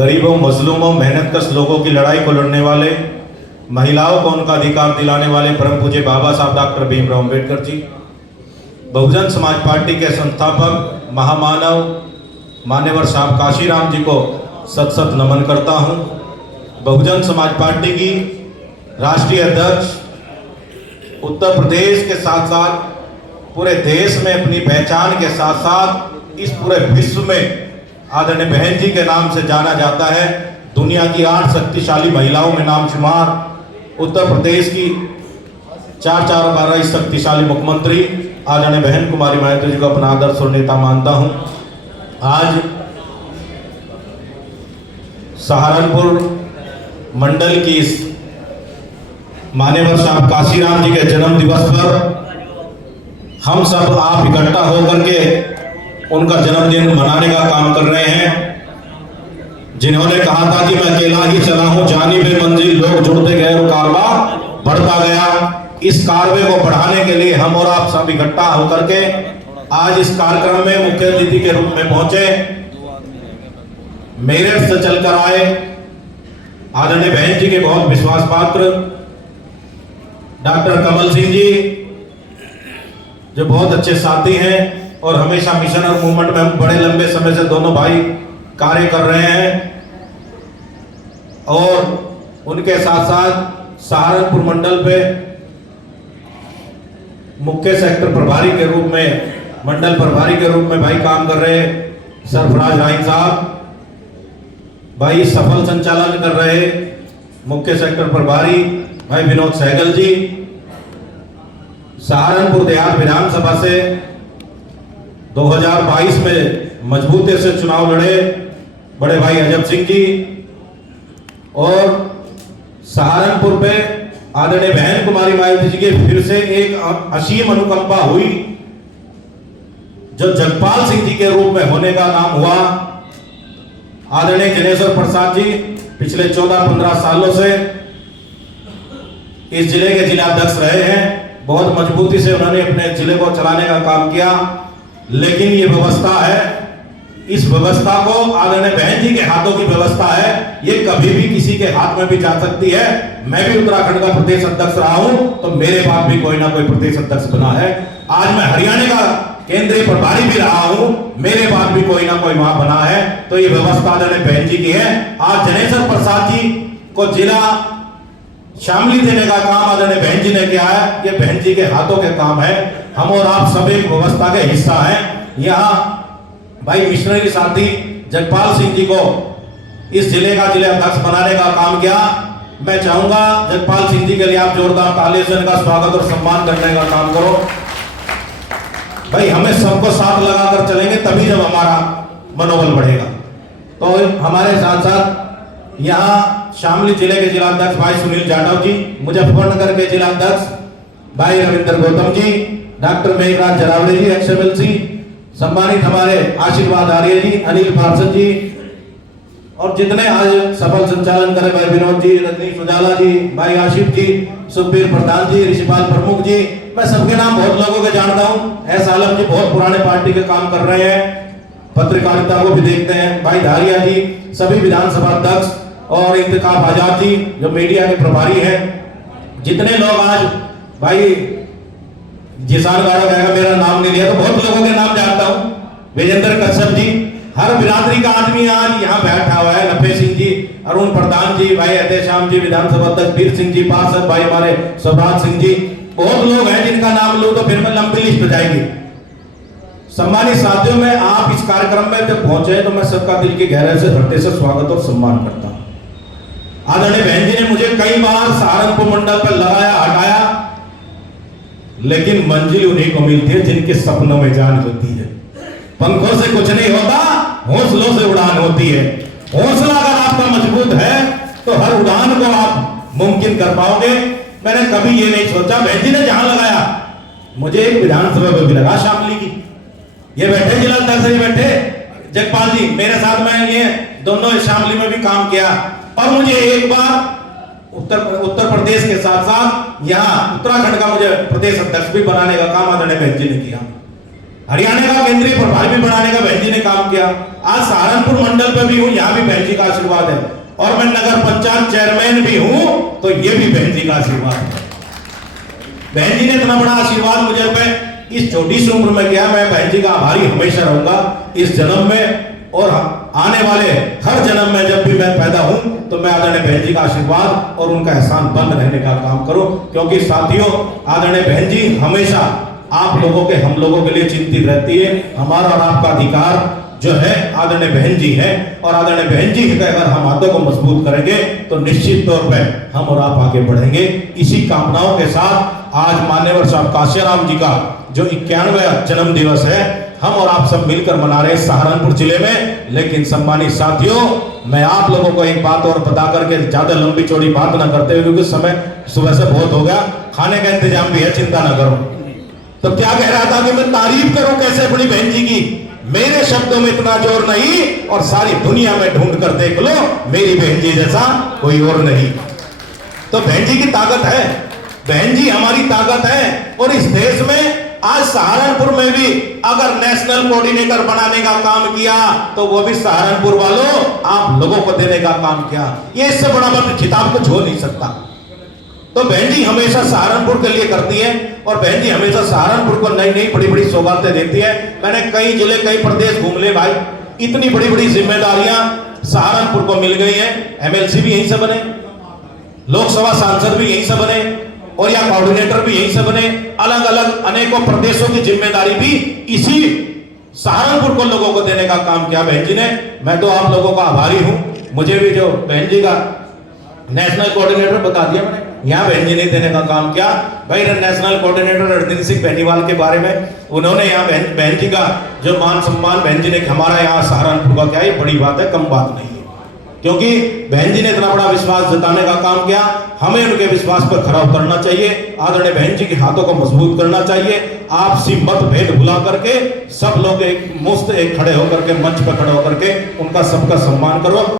गरीबों, मजलूमों, मेहनतकश लोगों की लड़ाई को लड़ने वाले, महिलाओं को उनका अधिकार दिलाने वाले परम पूज्य बाबा साहब डॉक्टर भीमराव अम्बेडकर जी, बहुजन समाज पार्टी के संस्थापक महामानव मान्यवर साहब काशीराम जी को सत सत नमन करता हूँ। बहुजन समाज पार्टी की राष्ट्रीय अध्यक्ष उत्तर प्रदेश के साथ साथ पूरे देश में अपनी पहचान के साथ साथ इस पूरे विश्व में आदरणीय बहन जी के नाम से जाना जाता है। दुनिया की 8 शक्तिशाली महिलाओं में नाम शुमार उत्तर प्रदेश की 4 शक्तिशाली मुख्यमंत्री आदरणीय बहन कुमारी मायावती जी को अपना आदर्श और नेता मानता हूं। आज सहारनपुर मंडल की इस मान्यवर साहब काशीराम जी के जन्म दिवस पर हम सब आप इकट्ठा होकर के उनका जन्मदिन मनाने का काम कर रहे हैं। जिन्होंने कहा था कि मैं अकेला ही चला हूं, जानी बे मंजिल, लोग जुड़ते गए और कारवा बढ़ता गया। इस कारवे को बढ़ाने के लिए हम और आप सब इकट्ठा होकर के आज इस कार्यक्रम में मुख्य अतिथि के रूप में पहुंचे। मेरठ से चलकर आए आदरणीय बहन जी के बहुत विश्वास पात्र डॉक्टर कमल सिंह जी, जो बहुत अच्छे साथी हैं और हमेशा मिशन और मूवमेंट में हम बड़े लंबे समय से दोनों भाई कार्य कर रहे हैं। और उनके साथ साथ सहारनपुर मंडल पे मुख्य सेक्टर प्रभारी के रूप में, मंडल प्रभारी के रूप में भाई काम कर रहे सरफराज राइन साहब, भाई सफल संचालन कर रहे मुख्य सेक्टर प्रभारी भाई विनोद सहगल जी, सहारनपुर देहात विधानसभा से 2022 में मजबूती से चुनाव लड़े बड़े भाई अजब सिंह जी, और सहारनपुर पे आदरणीय बहन कुमारी मायावती जी के फिर से एक असीम अनुकंपा हुई, जो जगपाल सिंह जी के रूप में होने का नाम हुआ। आदरणीय जनेश्वर प्रसाद जी पिछले 14-15 सालों से इस जिले के जिलाध्यक्ष रहे हैं। बहुत मजबूती से उन्होंने अपने जिले को चलाने का काम किया। लेकिन ये व्यवस्था है, इस व्यवस्था को आदरणीय बहन जी के हाथों की व्यवस्था है, ये कभी भी किसी के हाथ में भी जा सकती है। मैं भी उत्तराखंड का प्रदेश अध्यक्ष रहा हूं, तो मेरे बाद भी कोई ना कोई प्रदेश अध्यक्ष बना है। आज मैं हरियाणा का केंद्रीय प्रभारी भी रहा हूं, मेरे बाद भी कोई ना कोई वहां बना है। तो ये व्यवस्था आदरणीय बहन जी की है। आज जनेश्वर प्रसाद जी को जिला शामिल देने का काम आदरणीय बहन जी ने किया है। ये बहन जी के हाथों के काम है। हम और आप सब एक व्यवस्था के हिस्सा हैं। यहाँ भाई मिशनरी साथी जगपाल सिंह जी को इस जिले का जिला अध्यक्ष बनाने का काम किया। मैं चाहूंगा जगपाल सिंह जी के लिए आप जोरदार ताली से इनका स्वागत और सम्मान करने का काम करो। भाई हमें सबको साथ लगाकर चलेंगे तभी जब हमारा मनोबल बढ़ेगा। तो हमारे साथ साथ यहाँ शामली जिले के जिला अध्यक्ष भाई सुनील जाटव जी, मुजफ्फरनगर के जिला अध्यक्ष भाई रविंद्र गौतम जी, डॉक्टर मेघराज जरावड़े जी XMLC, सम्मानित हमारे आशीर्वाद आर्य जी, अनिल पार्षद जी, और जितने आज सफल संचालन करे भाई विनोद जी, रजनीश उजाला जी, भाई आशिफ जी, सुखबीर प्रधान जी, ऋषिपाल प्रमुख जी, मैं सबके नाम बहुत लोगों के जानता हूँ। एस आलम जी बहुत पुराने पार्टी के काम कर रहे हैं, पत्रकारिता को भी देखते हैं। भाई धारिया जी, सभी विधानसभा अध्यक्ष, और इंतखाब आजाद जी जो मीडिया के प्रभारी हैं। जितने लोग आज भाई जिसान गाड़ा कहेगा मेरा नाम नहीं लिया, तो बहुत लोगों के नाम जानता हूँ। विजेंद्र कश्यप जी, हर बिरादरी का आदमी आज यहाँ बैठा हुआ है। नफे सिंह जी, अरुण प्रधान जी, भाई अहतेशाम जी, विधानसभा अध्यक्ष वीर सिंह जी, पार्षद भाई हमारे स्वराज सिंह जी, बहुत लोग हैं जिनका नाम लूं तो फिर मैं लंबी लिस्ट जाएगी। सम्मानित साथियों में आप इस कार्यक्रम में जब पहुंचे तो मैं सबका दिल की गहराई से हृदय से स्वागत और सम्मान करता हूं। आदरणीय बहन जी ने मुझे कई बार सहारनपुर मंडल पर लगाया हटाया, लेकिन मंजिल उन्हीं को मिलती है जिनके सपनों में जान होती है। पंखों से कुछ नहीं होता, हौसलों से उड़ान होती है। हौसला अगर आपका मजबूत है तो हर उड़ान को आप मुमकिन कर पाओगे। मैंने कभी ये नहीं सोचा, बहन जी ने जहां लगाया, मुझे एक विधानसभा में भी लगा शामली की। ये बैठे जिला अध्यक्ष बैठे जगपाल जी, मेरे साथ में ये दोनों शामली में भी काम किया। और मुझे एक बार उत्तर प्रदेश के साथ साथ यहाँ उत्तराखंड का मुझे प्रदेश अध्यक्ष भी बनाने का काम आदरणीय बहन जी ने किया। हरियाणा का केंद्रीय प्रभारी भी बनाने का बहन जी ने काम किया। आज सहारनपुर मंडल पे भी हूं, यहाँ भी बहन जी का आशीर्वाद है। और मैं नगर पंचायत चेयरमैन भी हूं, तो ये भी बहन जी का आशीर्वाद है। बहन जी ने इतना बड़ा आशीर्वाद मुझे पे इस छोटी सी उम्र में किया। मैं बहन जी का आभारी हमेशा रहूंगा, इस जन्म में और आने वाले हर जन्म में। जब भी मैं पैदा हूं तो मैं आदरणीय बहन जी का आशीर्वाद और उनका एहसान बंद रहने का काम करूं, क्योंकि साथियों आदरणीय बहन जी हमेशा आप लोगों के, हम लोगों के लिए चिंतित रहती है। हमारा और आपका अधिकार जो है आदरणीय बहन जी है, और आदरणीय बहन जी के अगर हम हाथों को मजबूत करेंगे तो निश्चित तौर पर हम और आप आगे बढ़ेंगे। इसी कामनाओं के साथ आज मान्यवर साहब काशियाराम जी का जो 91वां जन्म दिवस है, हम और आप सब मिलकर मना रहे हैं सहारनपुर जिले में। लेकिन सम्मानित साथियों, मैं आप लोगों को एक बात और बता करके ज्यादा लंबी चौड़ी बात ना करते हुए, क्योंकि समय सुबह से बहुत हो गया, खाने का इंतजाम भी है, चिंता ना करो। तो क्या कह रहा था कि मैं तारीफ करूं कैसे अपनी बहन जी की, मेरे शब्दों में इतना जोर नहीं, और सारी दुनिया में ढूंढ कर देख लो मेरी बहन जी जैसा कोई और नहीं। तो बहन जी की ताकत है, बहन जी हमारी ताकत है। और इस देश में आज सहारनपुर में भी अगर नेशनल कोऑर्डिनेटर बनाने का काम किया तो वो भी सहारनपुर वालों आप लोगों को देने का काम किया। ये इससे बड़ा बात खिताब कुछ हो नहीं सकता। तो बहन जी हमेशा सहारनपुर के लिए करती है, और बहन जी हमेशा सहारनपुर को नई नई बड़ी बड़ी सौगातें देती है। मैंने कई जिले कई प्रदेश घूम ले भाई, इतनी बड़ी बड़ी जिम्मेदारियां सहारनपुर को मिल गई हैं। एमएलसी भी यहीं से बने, लोकसभा सांसद भी यहीं से बने, और या कोऑर्डिनेटर भी यहीं से बने। अलग अलग अनेकों प्रदेशों की जिम्मेदारी भी इसी सहारनपुर को लोगों को देने का काम किया बहन जी ने। मैं तो आप लोगों का आभारी हूं। मुझे भी जो बहन जी का नेशनल कोऑर्डिनेटर बता दिया मैंने, यहाँ बहन जी ने देने का काम किया। भाई नेशनल कोऑर्डिनेटर रणदीप सिंह बेनीवाल के बारे में उन्होंने यहाँ बहन जी का जो मान सम्मान बहन जी ने, हमारा यहाँ सहारनपुर का क्या, ये बड़ी बात है, कम बात नहीं है। क्योंकि बहन जी ने इतना बड़ा विश्वास जताने का काम किया, हमें उनके विश्वास पर खरा उतरना चाहिए। आदरणीय बहन जी के हाथों को मजबूत करना चाहिए। आपसी मतभेद भुला करके सब लोग एक मुस्त एक खड़े होकर के मंच पर खड़े होकर के उनका सबका सम्मान करो।